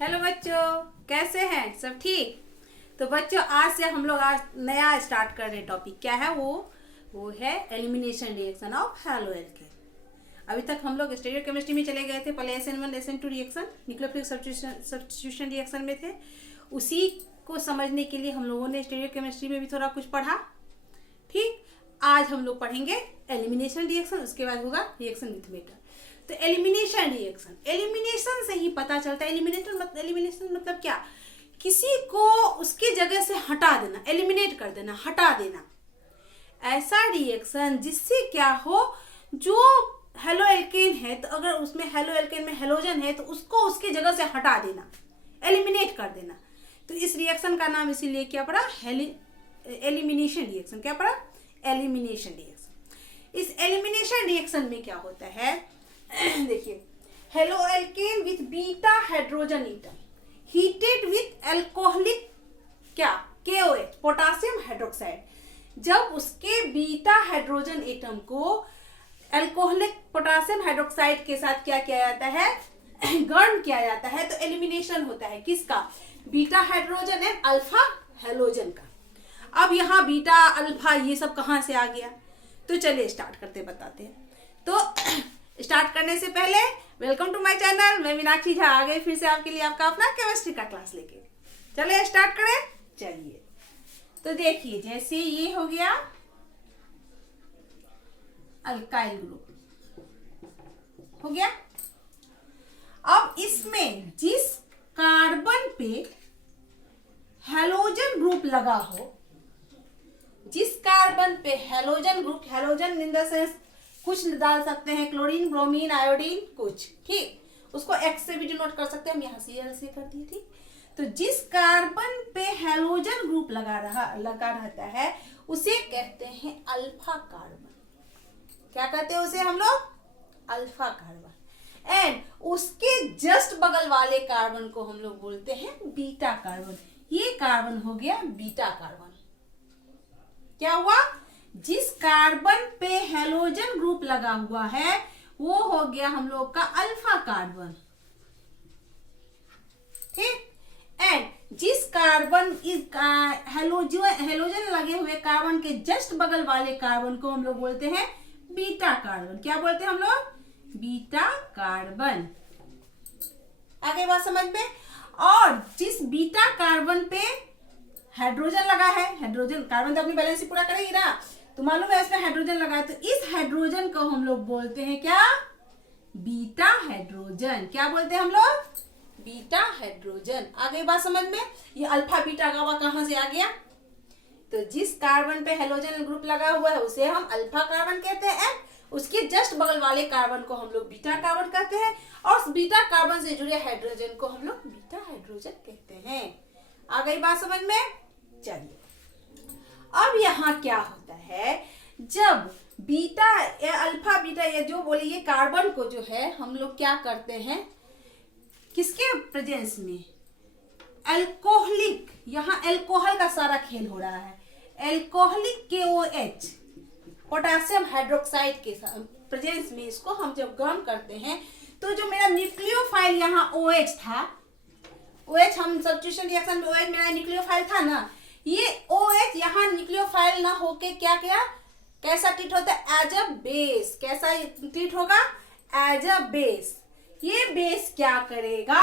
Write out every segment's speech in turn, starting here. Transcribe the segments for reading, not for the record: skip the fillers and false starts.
Hello बच्चों, कैसे हैं सब? ठीक। तो बच्चों आज से हम लोग आज नया स्टार्ट कर रहे हैं। टॉपिक क्या है? वो है elimination reaction of haloalkane. अभी तक हम लोग स्टीरियो केमिस्ट्री में चले गए थे। पहले SN1 SN2 reaction nucleophilic substitution reaction में थे। उसी को समझने के लिए हम लोगों ने स्टीरियो केमिस्ट्री में भी थोड़ा कुछ पढ़ा। ठीक, आज हम लोग पढ़ेंगे एलिमिनेशन रिएक्शन, उसके बाद होगा रिएक्शन विथ मेटर। तो एलिमिनेशन रिएक्शन, एलिमिनेशन से ही पता चलता है। एलिमिनेशन मतलब क्या? किसी को उसकी जगह से हटा देना, एलिमिनेट कर देना, हटा देना। ऐसा रिएक्शन जिससे क्या हो, जो हेलो एल्केन है तो अगर उसमें हेलो एल्केन में हेलोजन है तो उसको उसकी जगह से हटा देना, एलिमिनेट कर देना। तो इस रिएक्शन का नाम इसीलिए क्या पड़ा? Elimination reaction. क्या पड़ा? Elimination reaction. इस एलिमिनेशन रिएक्शन में क्या होता है देखिए, halo alkane with beta hydrogen atom heated with alcoholic क्या KOH पोटेशियम हाइड्रोक्साइड। जब उसके बीटा हाइड्रोजन एटम को अल्कोहलिक पोटेशियम हाइड्रोक्साइड के साथ क्या किया जाता है? गर्म किया जाता है, तो एलिमिनेशन होता है किसका? Beta hydrogen and alpha halogen का। अब यहाँ बीटा अल्फा ये सब कहाँ से आ गया? तो चलिए स्टार्ट करते बताते हैं। तो स्टार्ट करने से पहले वेलकम टू माय चैनल। मैं मीनाक्षी झा आ गई फिर से आपके लिए, आपका अपना केमिस्ट्री का क्लास लेके। चलिए स्टार्ट करें। चलिए, तो देखिए जैसे ये हो गया अल्काइल ग्रुप हो गया। अब इसमें जिस कार्बन पे हेलोजन ग्रुप लगा हो, जिस कार्बन पे halogen group, halogen in the sense कुछ डाल सकते हैं, क्लोरीन, ब्रोमीन, आयोडीन, कुछ। ठीक, उसको X से भी डिनोट कर सकते हैं, हम यहाँ Cl से कर दिए। ठीक, तो जिस कार्बन पे हेलोजन ग्रुप लगा रहता है उसे कहते हैं अल्फा कार्बन। क्या कहते हैं उसे हम लोग? Alpha carbon. एंड उसके जस्ट बगल वाले कार्बन को हम लोग बोलते हैं बीटा कार्बन। ये कार्बन हो गया बीटा कार्बन। क्या हुआ? जिस कार्बन पे हेलोजन ग्रुप लगा हुआ है वो हो गया हम लोग का अल्फा कार्बन। ठीक, एंड जिस कार्बन इस हेलोजन लगे हुए कार्बन के जस्ट बगल वाले कार्बन को हम लोग बोलते हैं बीटा कार्बन। क्या बोलते हैं हम लोग? Beta carbon. आगे बात समझ में? और जिस बीटा कार्बन पे हाइड्रोजन लगा है, हाइड्रोजन कार्बन तो अपनी बैलेंस पूरा करेगी ना, तो मालूम है इसमें हाइड्रोजन लगा है, तो इस हाइड्रोजन को हम लोग बोलते हैं क्या? Beta hydrogen. क्या बोलते हैं हम लोग? Beta hydrogen. आगे बात समझ में? ये अल्फा बीटा गामा कहां से आ गया? तो जिस कार्बन पे हेलोजन ग्रुप लगा हुआ है उसे हम अल्फा कार्बन कहते हैं, उसके जस्ट बगल वाले कार्बन को हम लोग बीटा कार्बन कहते हैं, और उस बीटा कार्बन से जुड़े हाइड्रोजन को हम लोग बीटा हाइड्रोजन कहते हैं। आ गई बात समझ में? चलिए, अब यहाँ क्या होता है, जब बीटा या अल्फा बीटा या जो बोले ये कार्बन को जो है हम लोग क्या करते हैं, किसके प्रेजेंस में? अल्कोहलिक, यहाँ अल्कोहल का सारा खेल हो रहा है। अल्कोहलिक KOH पोटेशियम हाइड्रोक्साइड के प्रेजेंस में इसको हम जब गर्म करते हैं तो जो मेरा न्यूक्लियोफाइल यहाँ OH था, OH हम सब्स्टिट्यूशन रिएक्शन में OH मेरा न्यूक्लियोफाइल था ना, ये OH यहाँ न्यूक्लियोफाइल ना होके क्या किया, कैसा ट्रीट होता है? As a base. कैसा ट्रीट होगा? As a base. ये बेस क्या करेगा?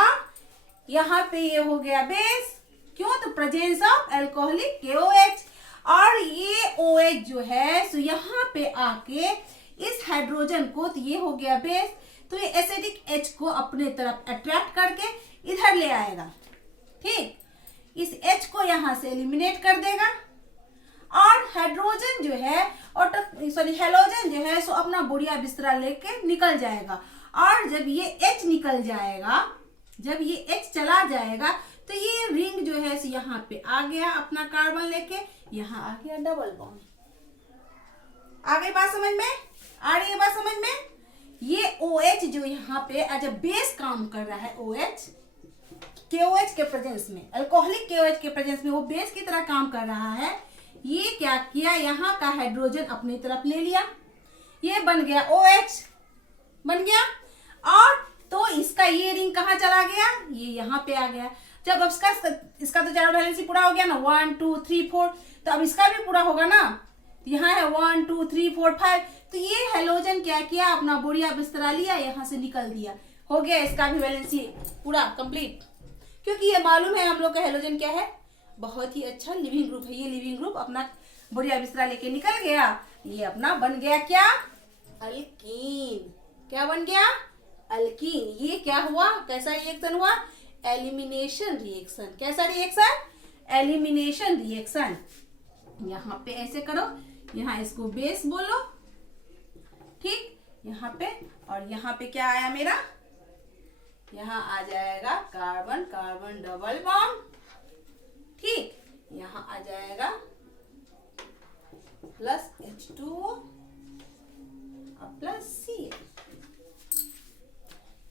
यहाँ पे ये हो गया बेस। क्यों? तो प्रेजेंस ऑफ अल्कोहलिक KOH, और ये OH जो है सो यहाँ पे आके इस हाइड्रोजन को, तो ये हो गया बेस, तो ये एसिडिक H को अपने तरफ अट्रैक्ट करके इधर ले आएगा। ठीक, इस H को यहां से एलिमिनेट कर देगा, और हाइड्रोजन जो है और हेलोजन जो है सो अपना बुढ़िया बिस्तरा लेके निकल जाएगा। और जब ये H निकल जाएगा, जब ये H चला जाएगा तो ये रिंग जो है सो यहाँ पे आ गया अपना कार्बन लेके, यहाँ आ गया डबल बॉन्ड। आ गई बात समझ में? आ रही है बात समझ में? ये OH जो यहाँ पे एज अ बेस काम कर रहा है, OH KOH के प्रेजेंस में, अल्कोहलिक KOH के प्रेजेंस में वो बेस की तरह काम कर रहा है। ये क्या किया, यहाँ का हाइड्रोजन अपनी तरफ ले लिया, ये बन गया OH बन गया, और तो इसका ये रिंग कहाँ चला गया, ये यहाँ पे आ गया। जब अब इसका तो चारों वैलेंसी पूरा हो गया ना, 1 2 3 4, तो अब इसका भी पूरा होगा ना। यहाँ है 1 2 3 4 5, तो ये हेलोजन क्या किया, अपना बोरिया बिस्तरा लिया, यहाँ से निकल दिया, हो गया इसका भी वैलेंसी पूरा कंप्लीट। क्योंकि ये मालूम है हम लोग का हेलोजन क्या है, बहुत ही अच्छा लिविंग ग्रुप है। ये लिविंग ग्रुप अपना बोरिया बिस्तरा लेके निकल गया, ये अपना बन गया क्या, अल्कीन। क्या बन गया, अल्कीन। ये क्या हुआ, कैसा रिएक्शन हुआ, एलिमिनेशन रिएक्शन। कैसा रिएक्शन, एलिमिनेशन रिएक्शन। यहाँ पे ऐसे करो, यहाँ इसको बेस बोलो, ठीक, यहाँ पे, और यहाँ पे क्या आया मेरा, यहाँ आ जाएगा कार्बन कार्बन डबल बॉन्ड, ठीक, यहाँ आ जाएगा प्लस H2O और प्लस Cl।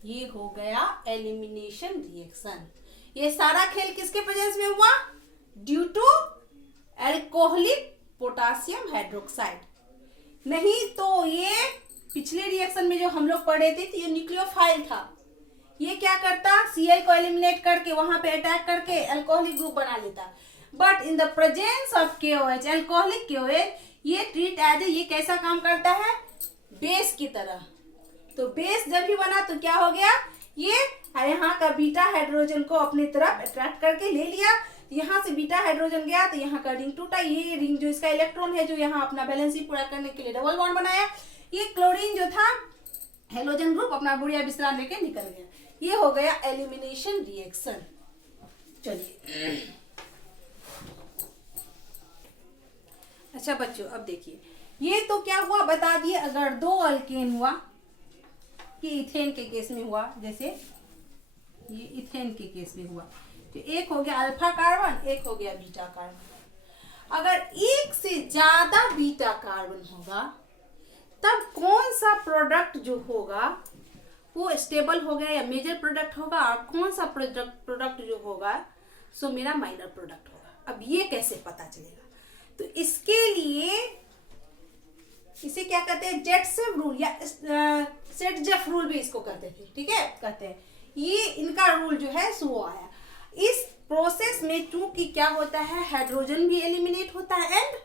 ये हो गया एलिमिनेशन रिएक्शन। ये सारा खेल किसके प्रेजेंस में हुआ, due to alcoholic potassium hydroxide. नहीं तो ये पिछले रिएक्शन में जो हम लोग पढ़े थे, तो ये न्यूक्लियोफाइल था। ये क्या करता, Cl को एलिमिनेट करके वहां पे अटैक करके अल्कोहलिक ग्रुप बना लेता। But in the presence of KOH, alcoholic KOH, ये ट्रीट एज ए, ये कैसा काम करता है, बेस की तरह। तो बेस जब भी बना तो क्या हो गया, ये यहाँ का बीटा हाइड्रोजन को अपनी तरफ अट्रैक्ट करके ले लिया। यहाँ से बीटा हाइड्रोजन गया तो यहाँ का रिंग टूटा। ये रिंग जो इसका इलेक्ट्रॉन है, जो यहाँ अपना बैलेंसी पूरा करने के लिए डबल बॉन्ड बनाया। ये क्लोरीन जो था हेलोजन ग्रुप अपना बुढ़िया बिस्तरा लेके निकल गया। ये हो गया एलिमिनेशन रिएक्शन। चलिए अच्छा बच्चों, अब देखिए ये तो क्या हुआ बता दिए। अगर दो अल्केन हुआ, कि इथेन के केस में हुआ, जैसे ये इथेन के केस में हुआ, तो एक हो गया अल्फा कार्बन, एक हो गया बीटा कार्बन। अगर एक से ज्यादा बीटा कार्बन होगा तब कौन सा प्रोडक्ट जो होगा वो स्टेबल हो गया या मेजर प्रोडक्ट होगा, और कौन सा प्रोडक्ट जो होगा सो मेरा माइनर प्रोडक्ट होगा। अब ये कैसे पता चलेगा, तो इसके लिए इसे क्या कहते हैं, जेटसेव रूल या सेटजेफ रूल भी इसको कहते थे, ठीक है, कहते हैं। ये इनका रूल जो है सो आया। इस प्रोसेस में चूंकि क्या होता है, हाइड्रोजन भी एलिमिनेट होता है एंड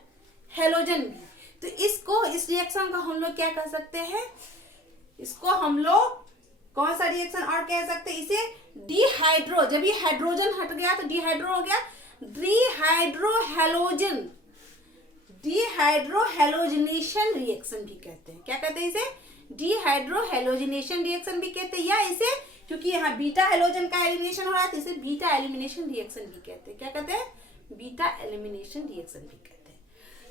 हेलोजन भी, तो इसको, इस रिएक्शन को हम लोग क्या कह सकते हैं, इसको हम लोग कौन सा रिएक्शन और कह सकते हैं, इसे डिहाइड्रो, जब ये हाइड्रोजन हट गया तो डिहाइड्रो हो गया, डिहाइड्रोहेलोजन, डिहाइड्रोहेलोजिनेशन रिएक्शन भी कहते हैं। क्या कहते हैं इसे, डिहाइड्रोहेलोजिनेशन रिएक्शन भी कहते हैं, या इसे क्योंकि यहाँ बीटा हेलोजन का एलिमिनेशन हो रहा है तो इसे बीटा एलिमिनेशन रिएक्शन भी कहते हैं। क्या कहते हैं, बीटा एलिमिनेशन रिएक्शन भी कहते हैं।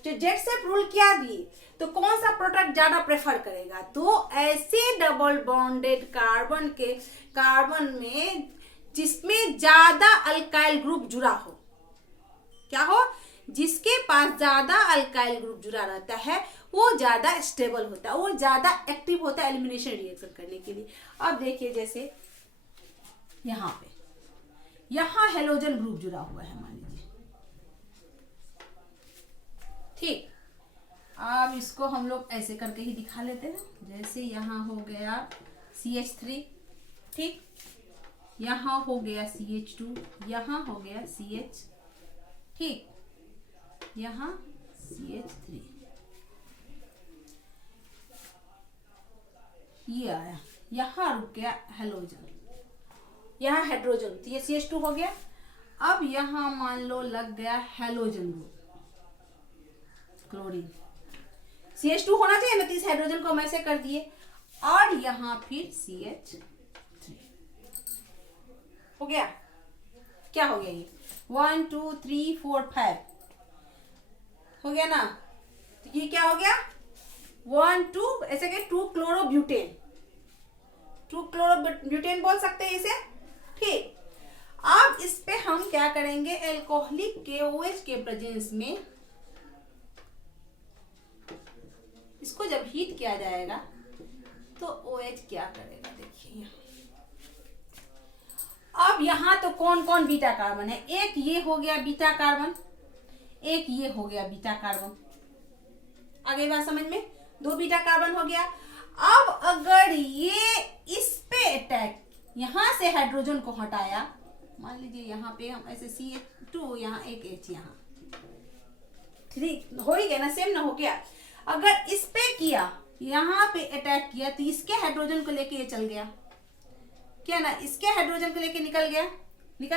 जो जेटसेफ रूल क्या दिए, तो कौन सा प्रोडक्ट ज्यादा प्रेफर करेगा, तो ऐसे डबल बॉन्डेड कार्बन में जिसमें ज्यादा अल्काइल ग्रुप जुड़ा हो, क्या हो, जिसके पास ज्यादा अल्काइल ग्रुप जुड़ा रहता है वो ज्यादा स्टेबल होता है, वो ज्यादा एक्टिव होता है एलिमिनेशन रिएक्शन करने के लिए। अब देखिए जैसे यहाँ पे, यहाँ हेलोजन ग्रुप जुड़ा हुआ है मान लीजिए, ठीक। अब इसको हम लोग ऐसे करके ही दिखा लेते हैं, जैसे यहाँ हो गया CH3, ठीक, यहाँ हो गया CH2, यहाँ हो गया CH, ठीक, यहाँ CH3, ये आया, यहाँ रुक गया हेलोजन, यहाँ हाइड्रोजन, तो ये CH2 हो गया। अब यहाँ मान लो लग गया हेलोजन ग्रुप, क्लोरीन, CH2 होना चाहिए ना, तो इस हाइड्रोजन को हम ऐसे कर दिए, और यहाँ फिर CH3 हो गया। क्या हो गया, ये 1 2 3 4 5 हो गया ना, तो ये क्या हो गया, 1 2 ऐसे के 2 क्लोरोब्यूटेन, 2 क्लोरोब्यूटेन बोल सकते हैं इसे, ठीक। अब इस पे हम क्या करेंगे, एल्कोहलिक KOH के प्रेजेंस में इसको जब हीट किया जाएगा तो OH क्या करेगा, देखिए अब यहाँ तो कौन कौन बीटा कार्बन है, एक ये हो गया बीटा कार्बन, एक ये हो गया बीटा कार्बन। आ गई बात समझ में, 2 बीटा कार्बन हो गया। अब अगर ये इस पे अटैक, यहां से हाइड्रोजन को हटाया, मान लीजिए यहाँ पे हम ऐसे CH2, यहाँ एक H, यहाँ 3 हो ही गया ना, सेम ना हो गया। अगर इस पे किया, यहाँ पे अटैक किया, तो इसके हाइड्रोजन को लेके ये चल गया, क्या ना, इसके हाइड्रोजन को लेके निकल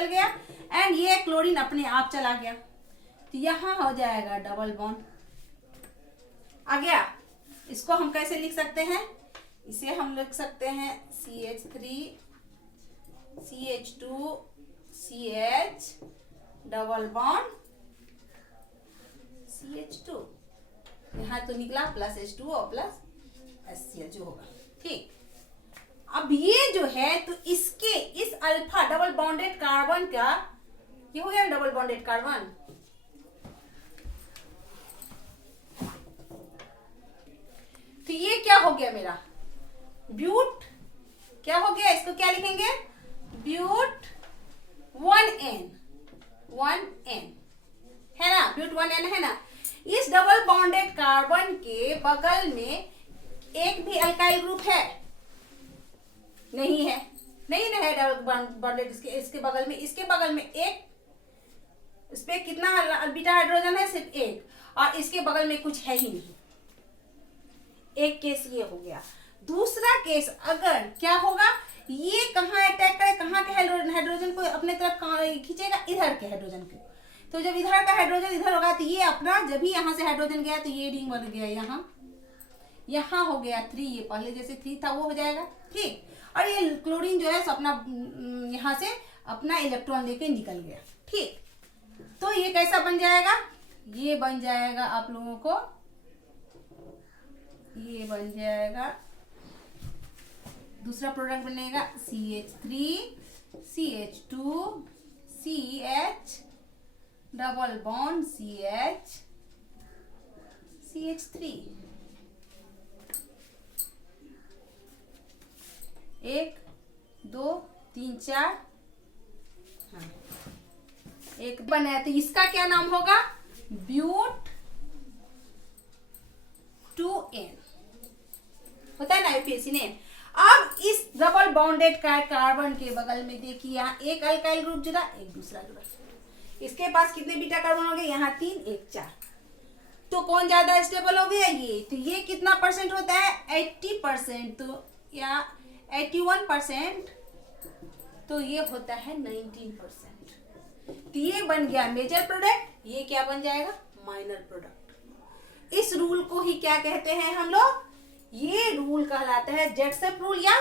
गया एंड ये क्लोरीन अपने आप चला गया, तो यहाँ हो जाएगा डबल बॉन्ड आ गया। इसको हम कैसे लिख सकते हैं, इसे हम लिख सकते हैं CH3 CH2 CH double bond CH2, यहाँ तो निकला प्लस H2O प्लस HCl जो होगा, ठीक। अब ये जो है, तो इसके इस अल्फा डबल बॉन्डेड कार्बन का, ये हो गया डबल बॉन्डेड कार्बन, तो ये क्या हो गया मेरा ब्यूट, क्या हो गया, इसको क्या लिखेंगे, ब्यूट 1N है ना, ब्यूट 1N है ना। इस डबल बॉन्डेड कार्बन के बगल में एक भी अल्काइल ग्रुप है, नहीं है डबल बॉन्डेड, इसके बगल में, इसके बगल में एक, इस पे कितना बीटा हाइड्रोजन है, सिर्फ एक, और इसके बगल में कुछ है ही नहीं। एक केस ये हो गया। दूसरा केस, अगर क्या होगा, ये कहाँ अटैक करे, कहाँ के हाइड्रोजन को अपने तरफ खींचेगा, इधर के हाइड्रोजन को, तो जब इधर का हाइड्रोजन इधर होगा, तो ये अपना, जब भी यहाँ से हाइड्रोजन गया तो ये रिंग बन गया, यहाँ हो गया 3, ये पहले जैसे 3 था वो हो जाएगा, ठीक। और ये क्लोरीन जो है अपना यहाँ से अपना इलेक्ट्रॉन लेके निकल गया, ठीक। तो ये कैसा बन जाएगा, ये बन जाएगा आप लोगों को, ये बन जाएगा, दूसरा प्रोडक्ट बनेगा CH3 CH2 CH double bond CH3, 1 2 3 4, हाँ, एक बनाया, तो इसका क्या नाम होगा, ब्यूट 2N होता है ना यूपीएससी ने। अब इस डबल बॉन्डेड कार्बन के बगल में देखिए, यहाँ एक अल्काइल ग्रुप जुड़ा, एक दूसरा जुड़ा, इसके पास कितने बीटा कार्बन हो गए, यहाँ 3 1 4, तो कौन ज्यादा स्टेबल हो गया, ये, तो ये कितना परसेंट होता है, 80%, तो या 81%, तो ये होता है 19%, तो ये बन गया मेजर प्रोडक्ट, ये क्या बन जाएगा, माइनर प्रोडक्ट। इस रूल को ही क्या कहते हैं हम लोग, ये रूल कहलाता है जेटसेप रूल या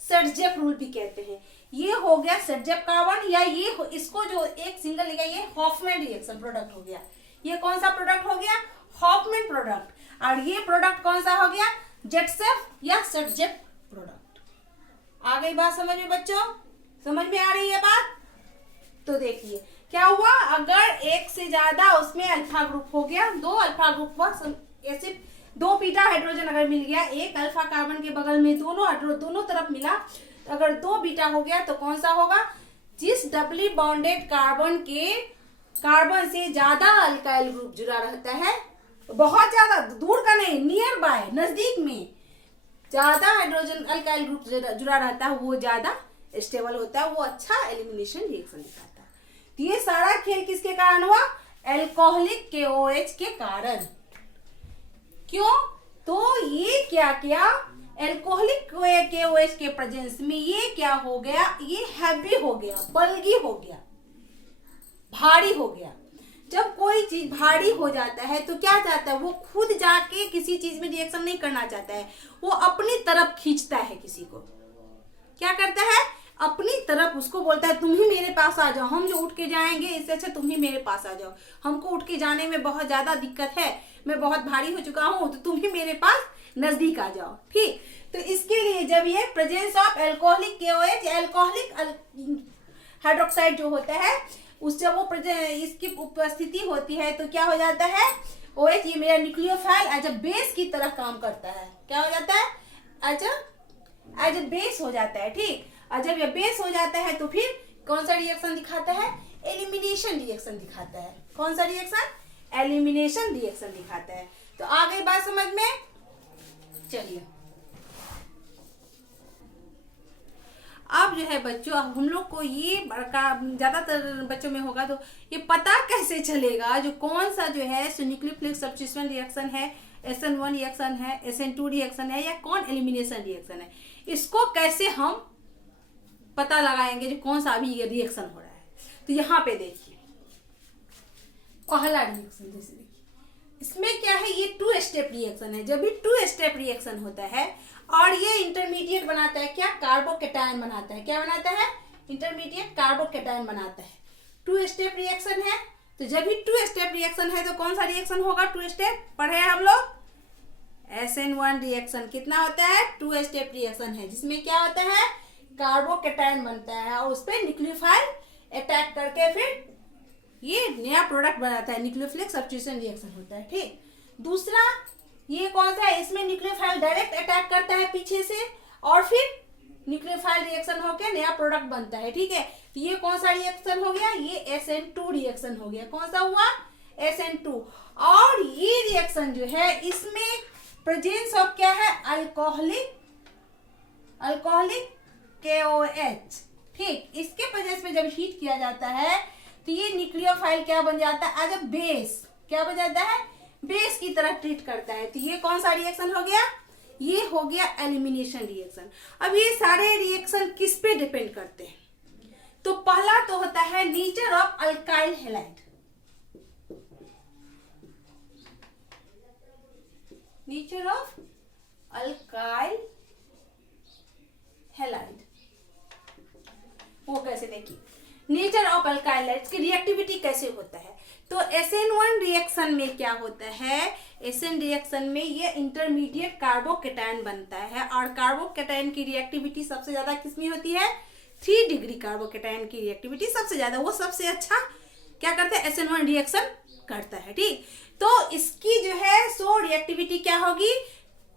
सर्जेप रूल भी कहते हैं। ये हो गया सर्जेप कार्बन, या ये इसको जो एक सिंगल लिखा, ये हॉफमैन रिएक्शन प्रोडक्ट हो गया। ये कौन सा प्रोडक्ट हो गया, हॉफमैन प्रोडक्ट। और ये प्रोडक्ट कौन सा हो गया, जेटसेप या सर्जेप प्रोडक्ट। आ गई बात समझ में बच्चों, समझ में आ रही है बात। तो देखिए क्या हुआ, अगर एक से ज्यादा उसमें अल्फा ग्रुप हो गया, 2 अल्फा ग्रुप हुआ, ऐसे 2 बीटा हाइड्रोजन अगर मिल गया, एक अल्फा कार्बन के बगल में दोनों तरफ मिला, तो अगर 2 बीटा हो गया तो कौन सा होगा, जिस डबली बॉन्डेड कार्बन के कार्बन से ज्यादा अल्काइल ग्रुप जुड़ा रहता है, बहुत ज्यादा दूर का नहीं, नियर बाय, नजदीक में ज्यादा हाइड्रोजन अल्काइल ग्रुप जुड़ा रहता है, वो ज्यादा स्टेबल होता है, वो अच्छा एलिमिनेशन रिएक्शन दिखाता है। तो ये सारा खेल किसके कारण हुआ, एल्कोहलिक KOH के कारण। क्यों, तो ये क्या किया, एल्कोहलिक KOH के प्रेजेंस में ये क्या हो गया, ये हैवी हो गया, बल्गी हो गया, भारी हो गया। जब कोई चीज भारी हो जाता है तो क्या चाहता है, वो खुद जाके किसी चीज में रिएक्शन नहीं करना चाहता है, वो अपनी तरफ खींचता है किसी को। क्या करता है, अपनी तरफ उसको बोलता है तुम ही मेरे पास आ जाओ, हम जो उठ के जाएंगे इससे अच्छा तुम ही मेरे पास आ जाओ, हमको उठ के जाने में बहुत ज्यादा दिक्कत है, मैं बहुत भारी हो चुका हूँ, तो तुम ही मेरे पास नजदीक आ जाओ, ठीक। तो इसके लिए जब ये presence of alcoholic KOH, alcoholic hydroxide जो होता है, उस जब वो इसकी उपस्थिति होती है तो क्या हो जाता है, OH, ये मेरा न्यूक्लियोफाइल एज अ बेस की तरह काम करता है। क्या हो जाता है, एज अ बेस हो जाता है, ठीक। और जब ये बेस हो जाता है तो फिर कौन सा रिएक्शन दिखाता है, एलिमिनेशन रिएक्शन दिखाता है। कौन सा रिएक्शन, एलिमिनेशन रिएक्शन दिखाता है। तो आ गई बात समझ में, चलिए अब जो है बच्चों, हम लोग को ये बड़का ज़्यादातर बच्चों में होगा, तो ये पता कैसे चलेगा जो कौन सा जो है न्यूक्लियोफिलिक सब्स्टिट्यूशन रिएक्शन है, SN1 रिएक्शन है, SN2 रिएक्शन है, या कौन एलिमिनेशन रिएक्शन है, इसको कैसे हम पता लगाएंगे जो कौन सा अभी ये रिएक्शन हो रहा है। तो यहाँ पे देखिए पहला रिएक्शन, जैसे देखिए इसमें क्या है, ये 2 स्टेप रिएक्शन है। जब भी 2 स्टेप रिएक्शन होता है और ये इंटरमीडिएट बनाता है, क्या, कार्बोकेटायन बनाता है। क्या बनाता है, इंटरमीडिएट कार्बोकेटायन बनाता है। 2 स्टेप रिएक्शन है, तो जब भी 2 स्टेप रिएक्शन है तो कौन सा रिएक्शन होगा, 2 स्टेप पढ़े हम लोग, SN1 रिएक्शन। कितना होता है, 2 स्टेप रिएक्शन है, जिसमें क्या होता है, कार्बोकेटायन बनता है और उस पर न्यूक्लियोफाइल अटैक करके फिर ये नया प्रोडक्ट बनाता है, न्यूक्लियोफिलिक सब्स्टिट्यूशन रिएक्शन होता है। ठीक, दूसरा ये कौन सा है, इसमें न्यूक्लियोफाइल डायरेक्ट अटैक करता है पीछे से और फिर न्यूक्लियोफाइल रिएक्शन होकर नया प्रोडक्ट बनता है। ठीक है, तो ये कौन सा रिएक्शन हो गया, ये SN2 रिएक्शन हो गया। कौन सा हुआ, SN2। और ये रिएक्शन जो है इसमें प्रेजेंस ऑफ क्या है, अल्कोहलिक KOH। ठीक, इसके प्रेजेंस में जब हीट किया जाता है तो ये न्यूक्लियोफाइल क्या बन जाता है, एज अ बेस, क्या बन जाता है, बेस की तरह ट्रीट करता है। तो ये कौन सा रिएक्शन हो गया, ये हो गया एलिमिनेशन रिएक्शन। अब ये सारे रिएक्शन किस पे डिपेंड करते हैं, तो पहला तो होता है nature of alkyl halide. Nature of alkyl halide वो कैसे, देखिए नेचर ऑफ अल्काइल हैलाइड्स की रिएक्टिविटी कैसे होता है। तो SN1 रिएक्शन में क्या होता है, SN रिएक्शन में ये इंटरमीडिएट कार्बोकेटायन बनता है और कार्बोकेटायन की रिएक्टिविटी सबसे ज्यादा किसमें होती है, 3 डिग्री कार्बोकेटायन की रिएक्टिविटी सबसे ज्यादा, वो सबसे अच्छा क्या करता है, SN1 रिएक्शन करता है। ठीक, तो इसकी जो है सो रिएक्टिविटी क्या होगी,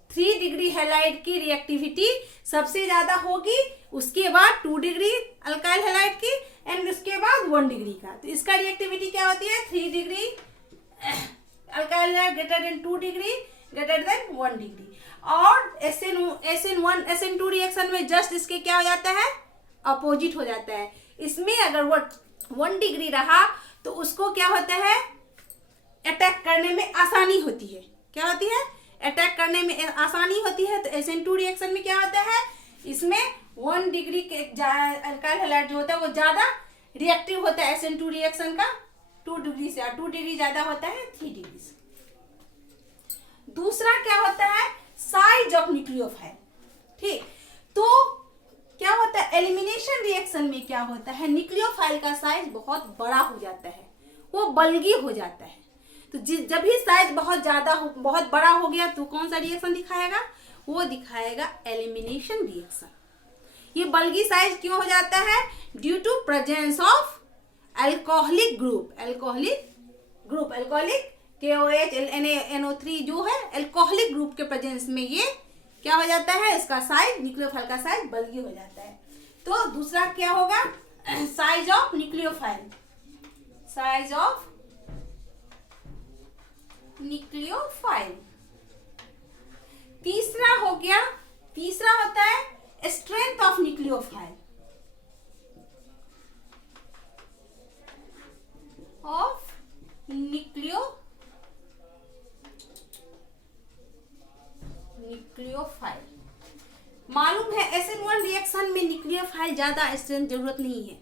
3 डिग्री हैलाइड की रिएक्टिविटी सबसे ज्यादा होगी, उसके बाद 2 डिग्री अल्काइल हैलाइड की एंड उसके बाद 1 डिग्री का। तो इसका रिएक्टिविटी क्या होती है, 3 degree alkyl halide greater than 2 degree greater than 1 degree. और SN1 SN2 रिएक्शन में जस्ट इसके क्या हो जाता है, अपोजिट हो जाता है। इसमें अगर वो 1 डिग्री रहा तो उसको क्या होता है, अटैक करने में आसानी होती है। क्या होती है, अटैक करने में आसानी होती है। तो SN2 रिएक्शन में क्या होता है, इसमें 1 डिग्री के अल्काइल हैलाइड जो होता है वो ज्यादा रिएक्टिव होता है SN2 रिएक्शन का 2 डिग्री से, और 2 डिग्री ज्यादा होता है 3 डिग्री से। दूसरा क्या होता है, साइज ऑफ न्यूक्लियोफाइल। ठीक, तो क्या होता है, एलिमिनेशन रिएक्शन में क्या होता है, न्यूक्लियोफाइल का साइज बहुत बड़ा हो जाता है, वो बल्गी हो जाता है। तो जब भी साइज बहुत बड़ा हो गया तो कौन सा रिएक्शन दिखाएगा, वो दिखाएगा एलिमिनेशन रिएक्शन। ये बल्गी साइज क्यों हो जाता है, due to presence of alcoholic group alcoholic KOH NO3 जो है अल्कोहलिक ग्रुप के प्रेजेंस में ये क्या हो जाता है, इसका साइज, न्यूक्लियोफाइल का साइज बल्गी हो जाता है। तो दूसरा क्या होगा, size of nucleophile, size of nucleophile. तीसरा हो गया, तीसरा होता है strength of nucleophile, of nucleophile. मालूम है SN1 रिएक्शन में न्यूक्लियोफाइल ज्यादा स्ट्रेंथ जरूरत नहीं है,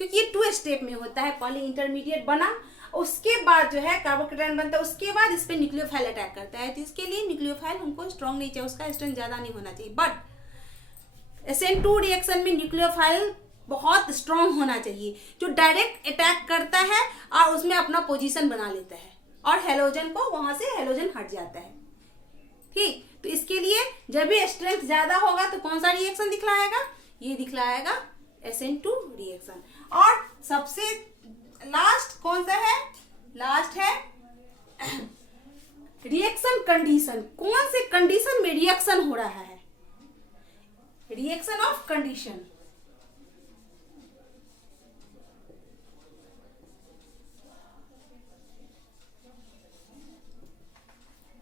क्योंकि ये 2 स्टेप में होता है। पहले इंटरमीडिएट बना, उसके बाद जो है कार्बोकेटायन बनता है, उसके बाद इस पे न्यूक्लियोफाइल अटैक करता है। तो इसके लिए न्यूक्लियोफाइल हमको स्ट्रॉन्ग नहीं चाहिए, उसका स्ट्रेंथ ज्यादा नहीं होना चाहिए। बट SN2 रिएक्शन में न्यूक्लियोफाइल बहुत स्ट्रॉन्ग होना चाहिए, जो डायरेक्ट अटैक करता है और उसमें अपना पोजीशन बना लेता है और हेलोजन को, वहां से हेलोजन हट जाता है। ठीक, तो इसके लिए जब भी स्ट्रेंथ ज्यादा होगा तो कौन सा रिएक्शन दिखलाएगा, ये दिखलाएगा SN2 रिएक्शन। और सबसे लास्ट कौन सा है, लास्ट है रिएक्शन कंडीशन। कौन से कंडीशन में रिएक्शन हो रहा है, रिएक्शन ऑफ कंडीशन।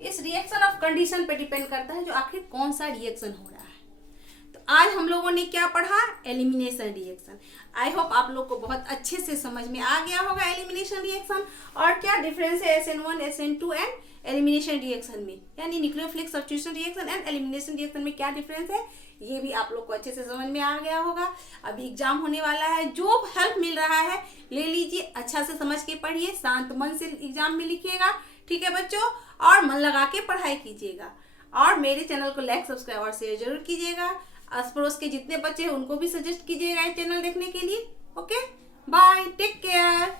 इस रिएक्शन ऑफ कंडीशन पे डिपेंड करता है जो आखिर कौन सा रिएक्शन हो रहा है। तो आज हम लोगों ने क्या पढ़ा, एलिमिनेशन रिएक्शन। आई होप आप लोग को बहुत अच्छे से समझ में आ गया होगा एलिमिनेशन रिएक्शन और क्या डिफरेंस है SN1 SN2 and elimination reaction में, यानी nucleophilic substitution reaction and elimination reaction में क्या डिफरेंस है, ये भी आप लोग को अच्छे से समझ में आ गया होगा। अभी एग्जाम होने वाला है, जो हेल्प मिल रहा है ले लीजिए, अच्छा से समझ के पढ़िए, शांत मन से एग्जाम में लिखिएगा, ठीक है बच्चों, और मन लगा के पढ़ाई कीजिएगा। और मेरे चैनल को लाइक सब्सक्राइब और शेयर जरूर कीजिएगा। आस पड़ोस के जितने बच्चे हैं उनको भी सजेस्ट कीजिएगा ये चैनल देखने के लिए। Okay, bye, take care.